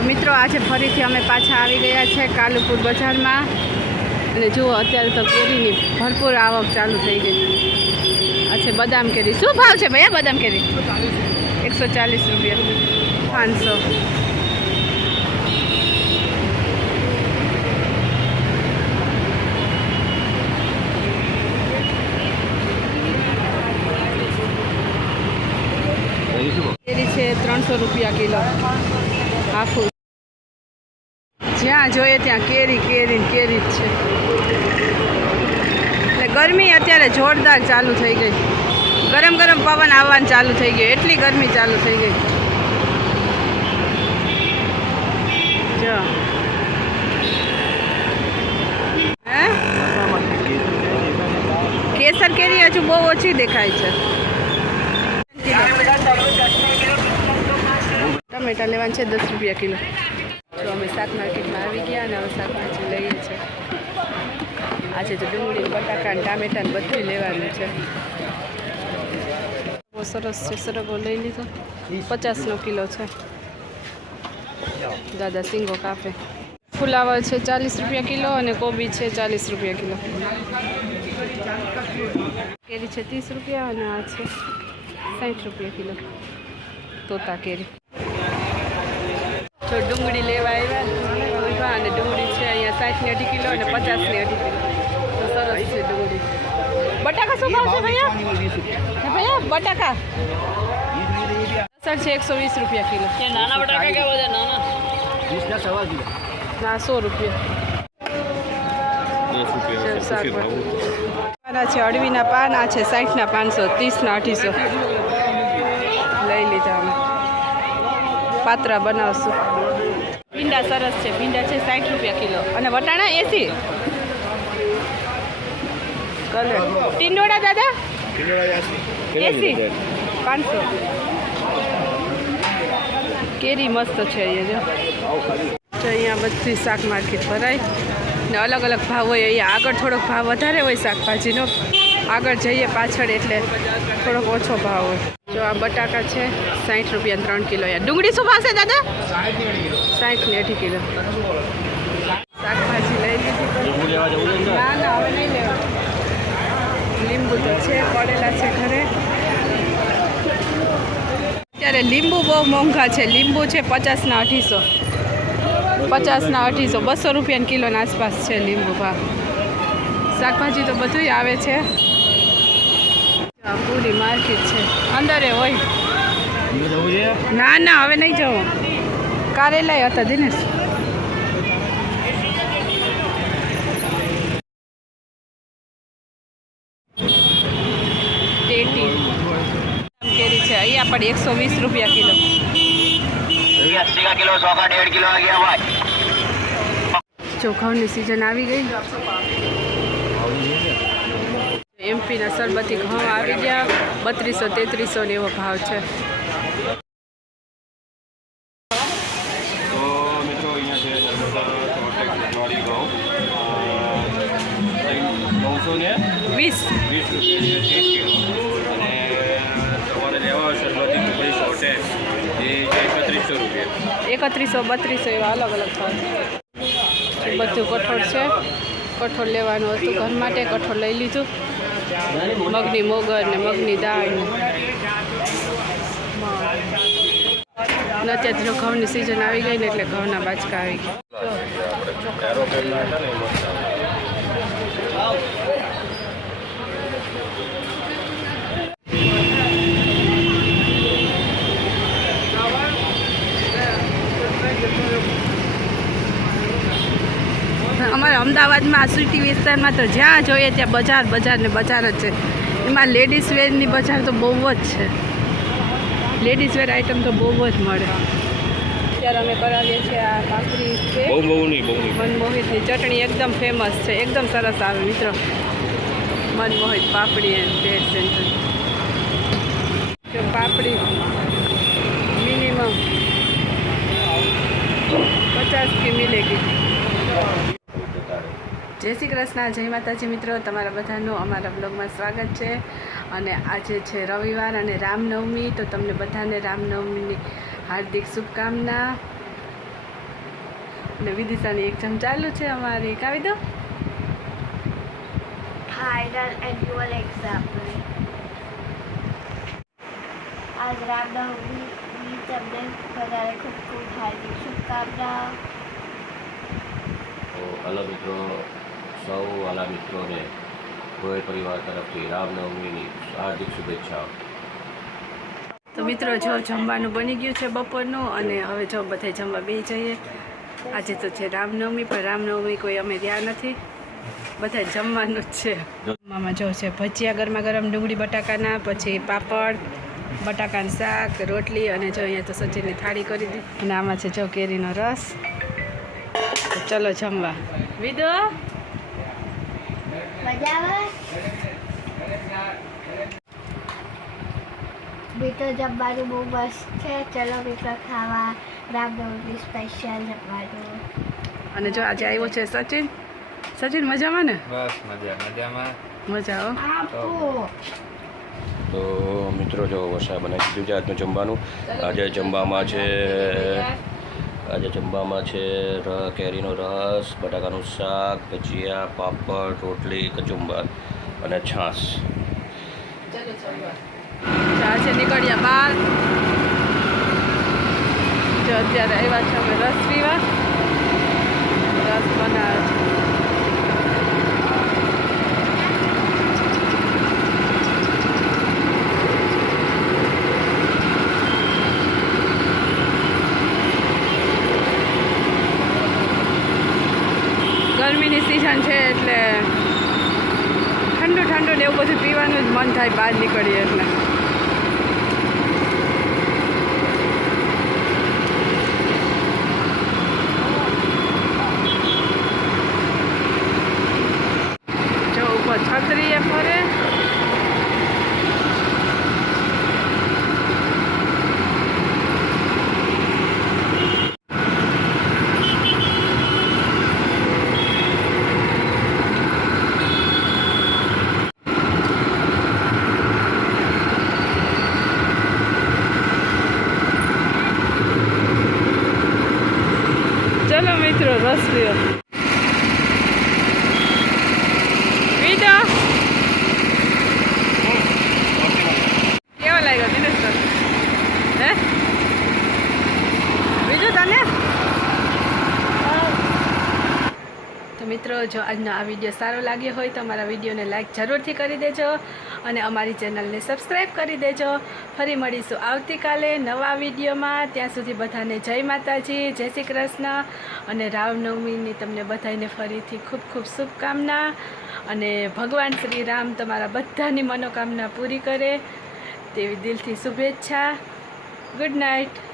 તો મિત્રો, આજે ફરીથી અમે પાછા આવી ગયા છે કાલુપુર બજારમાં. અને જુઓ, અત્યારે તો કેરીની ભરપૂર આવક ચાલુ થઈ ગઈ. અચ્છા બદામ કેરી. શું ભાવ છે ભાઈ બદામ કેરી? એકસો ચાલીસ રૂપિયા. પાંચસો. કેરી છે ત્રણસો રૂપિયા કિલો. હાફૂસ જ્યાં જોઈએ ત્યાં કેરી કેરી કેરી જ છે. એટલે ગરમી અત્યારે જોરદાર ચાલુ થઈ ગઈ. ગરમ ગરમ પવન આવવાનું ચાલુ થઈ ગયું. એટલી ગરમી ચાલુ થઈ ગઈ. જો. કેસર કેરી હજુ બહુ ઓછી દેખાય છે. ટમેટા લેવાના છે, દસ રૂપિયા કિલો. તો અમે શાક માર્કેટમાં આવી ગયા અને હવે શાકભાજી લઈએ છીએ. આજે તો ડુંગળી, બટાકા ને ટામેટા ને બધું લેવાનું છે. બહુ સરસ છે, સરગો લઈ લીધો. પચાસનો કિલો છે. દાદા સિંગો કાપે. ફુલાવર છે ચાલીસ રૂપિયા કિલો અને કોબી છે ચાલીસ રૂપિયા કિલો. કેરી છે ત્રીસ રૂપિયા અને આ છે સાઠ રૂપિયા કિલો. તોતા કેરી. જો ડુંગળી લેવા આવ્યા અને ડુંગળી છે અહીંયા સાઠની અઢી કિલો અને પચાસની અઢી કિલો. તો સરસ છે ડુંગળી. બટાકા શું ભાવ છે ભૈયા? ભાઈ ભૈયા બટાકા. સર છે એકસો વીસ રૂપિયા કિલો. નાના બટાકા કેવા છે? નાના. ના સો રૂપિયા. છે શાકભાજી. પાના છે અળવીના પાન આ છે સાઠના પાંચસો ત્રીસના અઢીસો. લઈ લીધા અમે. પાત્રા બનાવશું. ભીંડા સરસ છે. ભીંડા છે સાઠ રૂપિયા કિલો. અને વટાણા એસી ટીંડોળા દાદા? એસી પાંચસો. કેરી મસ્ત છે અહીંયા જો. તો અહીંયા બધી શાક માર્કેટ ભરાય. ને અલગ અલગ ભાવ હોય અહીંયા. આગળ થોડોક ભાવ વધારે હોય શાકભાજીનો. આગળ જઈએ પાછળ એટલે થોડોક ઓછો ભાવ હોય. જો આ બટાકા છે સાઠ રૂપિયા ત્રણ કિલો યા ડુંગળી શું ભાવશે દાદા? સાઠ ને અઢી કિલો. શાકભાજી લઈ લીધી ના? ના હવે નહીં લેવા. લીંબુ તો છે પડેલા છે ઘરે. અત્યારે લીંબુ બહુ મોંઘા છે. લીંબુ છે પચાસના અઢીસો. પચાસના અઢીસો. બસો રૂપિયાના કિલોના આસપાસ છે લીંબુ ભાવ. શાકભાજી તો બધું આવે છે. પૂરી માર્કેટ છે અંદરે હોય ના ના હવે નહીં જવું કારેલા હતા દિનેશ ટેટી કેરી છે અહીંયા પણ એકસો વીસ રૂપિયા કિલો अस्सी का किलो सौ का डेढ़ किलो आ गया भाई ચોખાની સિઝન આવી ગઈ એમપીના સરબતી ઘઉં આવી ગયા. બત્રીસો તેત્રીસો ને એવો ભાવ છે. નવસો ને વીસ. વીસ રૂપિયા છે કિલો. અને લેવા હશે બધી ડુંગળી એ એકત્રીસો રૂપિયા. એકત્રીસો બત્રીસો એવા અલગ અલગ ભાવ. છે બધું કઠોળ છે. કઠોળ લેવાનું હતું ઘર માટે કઠોળ લઈ લીધું. મગની મોગર ને મગની દાળ ને. અત્યારે જો ઘઉંની સિઝન આવી ગઈ ને એટલે ઘઉંના બાચકા આવી ગયા એરોપ્લેનના હતા ને એમાં અમારે અમદાવાદમાં સિટી વિસ્તારમાં તો જ્યાં જોઈએ ત્યાં બજાર બજાર ને બજાર જ છે. એમાં લેડીઝ વેરની બજાર તો બહુ જ છે. લેડીઝ વેર આઇટમ તો બહુ જ મળે. અત્યારે અમે કરાવીએ છીએ આ કાકરી છે મનમોહિતની ચટણી એકદમ ફેમસ છે. એકદમ સરસ આવે મિત્રો. Manmohit papdi and bread centre papdi minimum પચાસ કે મિલેગી જય શ્રી કૃષ્ણ જય માતાજી મિત્રો. તમારા બધાનું અમારા બ્લોગમાં સ્વાગત છે. અને આજે છે રવિવાર અને રામનવમી તો તમને બધાને રામનવમીની હાર્દિક શુભકામના. અને વિદિશાની એક્ઝામ ચાલુ છે અમારી. કાવી દો. Final એન્યુઅલ એક્ઝામ આજ રામનવમી તમને બધાને ખૂબ ખૂબ હાર્દિક શુભકામના. તો મિત્રો. સૌ વાલા મિત્રોને ગોયલ પરિવાર તરફથી રામનવમીની હાર્દિક શુભેચ્છાઓ. તો મિત્રો, જો જમવાનું બની ગયું છે બપોરનું અને હવે જો બધા જમવા બે જઈએ. આજે તો છે રામનવમી, પણ રામનવમી કોઈ અમે ત્યાં નથી. બધા જમવાનું જ છે. જમવામાં જો છે ભજીયા ગરમા ગરમ ડુંગળી, બટાકાના, પછી પાપડ, બટાકાનું શાક, રોટલી અને જો અહીંયા તો સચિનની થાળી કરી દીધી. અને આમાં છે જો કેરીનો રસ. ચલો જમવા. વિદો? મજા આવે મિત્રો જમવાનું બહુ મસ્ત છે. ચલો બીટો ખાવા. રામનવમી સ્પેશિયલ જમવાનું. અને જો આજે આવ્યો છે સચિન. સચિન મજામાં ને? બસ મજા મજામાં. મજા આવો તો મિત્રો જો વરસાદ બનાવી દીધું છે આજનું જમવાનું. આજે જમવામાં છે આજે જમવામાં છે ર- કેરીનો રસ, બટાકાનું શાક, ભજીયા, પાપડ, રોટલી, કચુંબર અને છાશ. છે, નીકળ્યા બહાર જો અત્યારે આવ્યા છે, અમે રસ પીવા. રસ બનાવે છે ગરમીની સિઝન છે એટલે ઠંડુ ઠંડુ ને એવું બધું પીવાનું જ મન થાય બહાર નીકળીએ એટલે જો ઉપર છત્રી એ ફરે ચલો મિત્રો રસ વિદા કેવો લાગ્યો દિનેશ હે બીજું તને તો મિત્રો, જો આજનો આ વીડિયો સારો લાગ્યો હોય તો મારા વિડીયોને લાઈક જરૂરથી કરી દેજો. અને અમારી ચેનલને સબસ્ક્રાઈબ કરી દેજો. ફરી મળીશું આવતીકાલે નવા વિડીયોમાં. ત્યાં સુધી બધાને જય માતાજી, જય શ્રી કૃષ્ણ. અને રામનવમીની તમને બધાને ફરીથી ખૂબ ખૂબ શુભકામના. અને ભગવાન શ્રી રામ તમારા બધાની મનોકામના પૂરી કરે. તેવી દિલથી શુભેચ્છા. Good night.